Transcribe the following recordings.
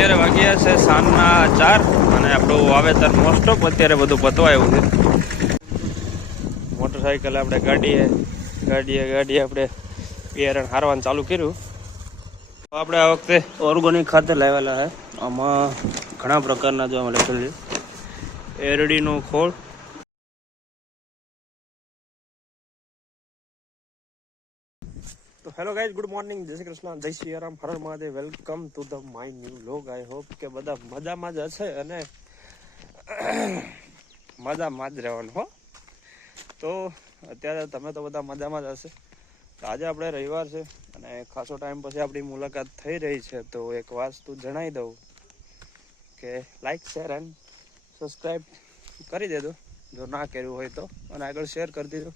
અત્યારે વાગ્યા છે સાંજના 4 અને આપણું વાવેતર મોસ્ટ ઓફ અત્યારે બધું પતવા આવ્યું છે. મોટરસાઇકલ આપણે ગાડીએ આપણે બિયારણ હારવાનું ચાલુ કર્યું. આપણે આ વખતે ઓર્ગોનિક ખાતર લાવેલા છે. આમાં ઘણા પ્રકારના જો અમે લખેલું છે. એરડીનું ખોળ, તો હેલો ગાઈઝ, ગુડ મોર્નિંગ, જય Shri Krishna, Jai Shri Ram, Har Har Mahadev, welcome to the my new vlog. I hope કે બધા મજામાં જ હશે અને મજામાં જ રહેવાનું હો. તો અત્યારે તમે તો બધા મજામાં જ હશે. તો આજે આપણે રવિવાર છે અને ખાસો ટાઈમ પછી આપણી મુલાકાત થઈ રહી છે. તો એક વસ્તુ જણાવી દઉં કે લાઈક, શેર એન્ડ સબસ્ક્રાઈબ કરી દેજો જો ના કર્યું હોય તો, અને આગળ શેર કરી દેજો.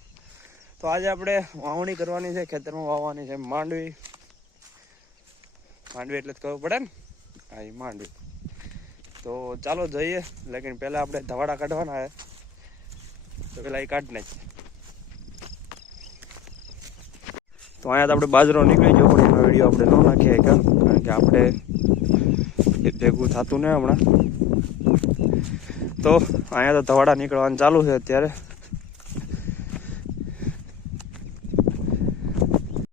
તો આજે આપણે વાવણી કરવાની છે, ખેતરમાં વાવવાની છે માંડવી એટલે જ ખબર પડે ને, હા એ માંડવી. તો ચાલો જઈએ, લેકિન પહેલાં આપણે ધવાડા કાઢવાના છે, તો પેલા એ કાઢી નાખીએ. તો અહીંયા તો આપણે બાજરો નીકળી ગયો, પણ એનો વિડીયો આપણે ન નાખીએ કારણ કે આપણે એ ભેગું થતું ને હમણાં. તો અહીંયા તો ધવાડા નીકળવાનું ચાલુ છે અત્યારે.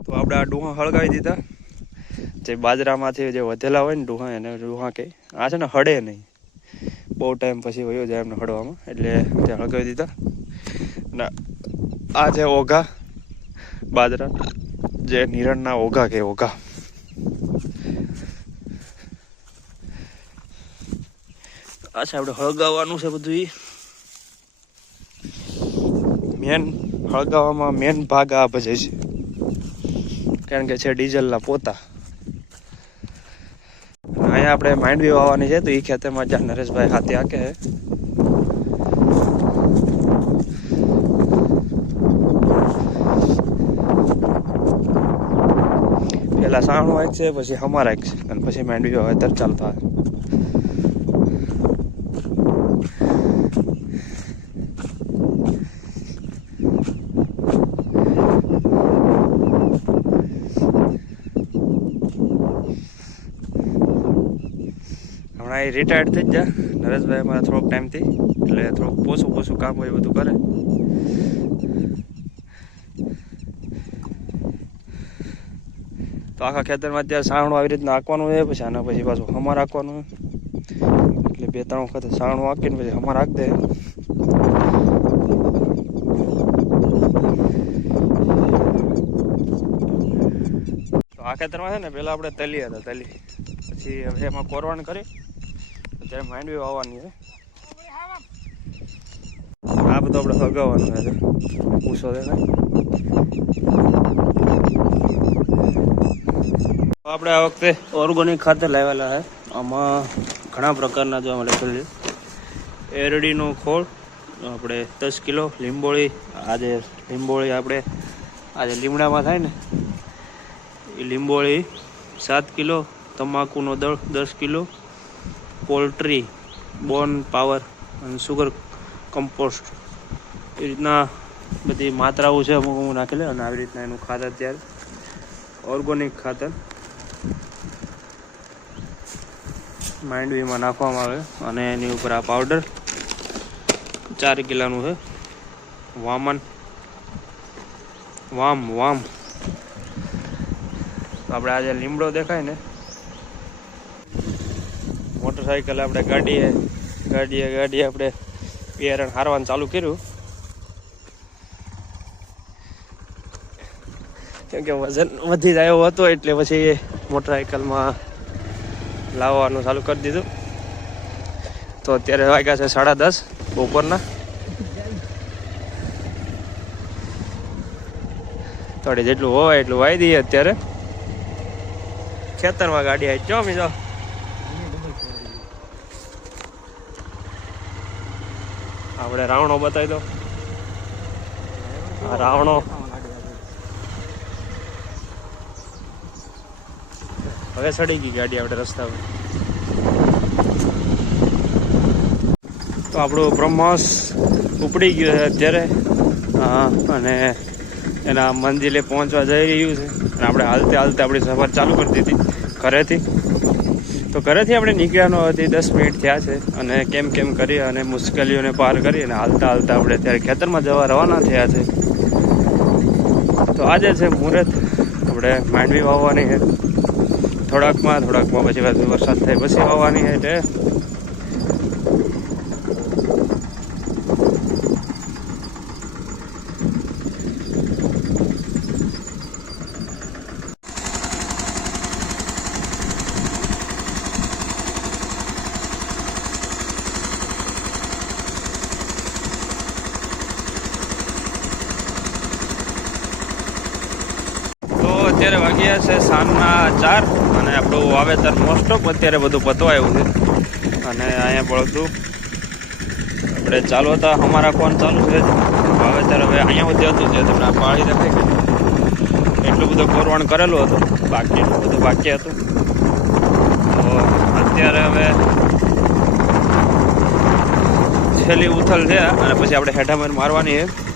તો આપણે આ ડુહા હળગાવી દીધા, જે બાજરામાંથી જે વધેલા હોય ને ડુહા, એને ડુહા કે આ છે ને હળે નહીં, બહુ ટાઈમ પછી વયો જાય એમને હળવામાં, એટલે ત્યાં હળગાવી દીધા. ને આ છે ઓઘા બાજરા, જે નિરણના ઓઘા કે ઓઘા. આ છે આપણે હળગાવવાનું છે બધું. મેન હળગાવવામાં મેન ભાગ આ ભજે છે, કારણ કે છે ડીઝલના પોતા. અહીંયા આપણે માંડવી વાવવાની છે, તો એ ખેતરમાં જ્યાં નરેશભાઈ હાથે આકે છે. પેલા સાણું આંક છે, પછી હમાર આંક છે, અને પછી માંડવી વાવેતર ચાલતા હોય. હમણાં એ રિટાયર્ડ થઈ જ જા નરેશભાઈ અમારા થોડોક ટાઈમથી, એટલે થોડુંક પોસું કામ હોય બધું કરે. તો આખા ખેતરમાં અત્યારે સાણું આવી રીતના આંકવાનું છે, પછી આના પછી પાછું હમાર આંકવાનું છે, એટલે 2-3 વખત સાણું આંકીને પછી હમાર આંક દે. તો આ ખેતરમાં છે ને પેલા આપણે તલી હતા, પછી હવે એમાં કોરવાણ કરી અત્યારે માંડવી વાવવાની છે. આ બધું આપણે હગાવવાનું છે, પૂછો દેખાય. આપણે આ વખતે ઓર્ગોનિક ખાતર લાવેલા છે. આમાં ઘણા પ્રકારના જો અમે લખેલું છે. એરડીનું ખોળ આપણે 10 કિલો, લીંબોળી, આજે લીંબોળી આપણે આજે લીમડામાં થાય ને એ લીંબોળી 7 કિલો, તમાકુનો દળ 10 કિલો, પોલ્ટ્રી બોન પાવર અને સુગર કમ્પોસ્ટ, એ રીતના બધી માત્રાઓ છે અમુક નાખેલી. અને આવી રીતના એનું ખાતર ત્યારે ઓર્ગોનિક ખાતર માંડવીમાં નાખવામાં આવે. અને એની ઉપર આ પાવડર 4 કિલોનું છે. વામ આપણે આજે લીમડો દેખાય ને, મોટરસાઇકલ આપણે ગાડીએ આપણે બિયારણ હારવાનું ચાલુ કર્યું, કેમ કે વજન વધી જાય એવો હતો, એટલે પછી મોટરસાઇકલમાં લાવવાનું ચાલુ કરી દીધું. તો અત્યારે વાગ્યા છે 10:30 બપોરના. થોડી જેટલું હોય એટલું વાવી દઈએ. અત્યારે ખેતરમાં ગાડી આવી જો મીજો. આપણે રાવણો બતાવી દો. આ રાવણો હવે ચડી ગઈ ગાડી આપણે રસ્તા પર. તો આપણું બ્રહ્મોસ ઉપડી ગયું છે અત્યારે, અને એના મંદિરે પહોંચવા જઈ રહ્યું છે. અને આપણે હાલતે આપણી સફર ચાલુ કરી દીધી ઘરેથી. તો ઘરેથી આપણે નીકળ્યાનો હજી 10 મિનિટ થયા છે અને કેમ કરી અને મુશ્કેલીઓને પાર કરી અને હાલતા આપણે અત્યારે ખેતરમાં જવા રવાના થયા છે. તો આજે છે મુહૂર્ત, આપણે માંડવી વાવવાની છે. થોડાકમાં પછી વરસાદ થાય પછી વાવવાની છે તે. અત્યારે વાગ્યા છે સાંજના 4 અને આપણું વાવેતર મોસ્ટ ઓફ અત્યારે બધું પતવા આવ્યું છે. અને અહીંયા બળદું આપણે ચાલુ હતા, અમારા ફોન ચાલુ છે. વાવેતર હવે અહીંયા સુધી હતું જે તમને પાળી દેખાય એટલું બધું કોરવણ કરેલું હતું, બાકી એટલું બધું બાકી હતું. તો અત્યારે હવે છેલ્લી ઉથલ છે અને પછી આપણે હેઠામણ મારવાની છે.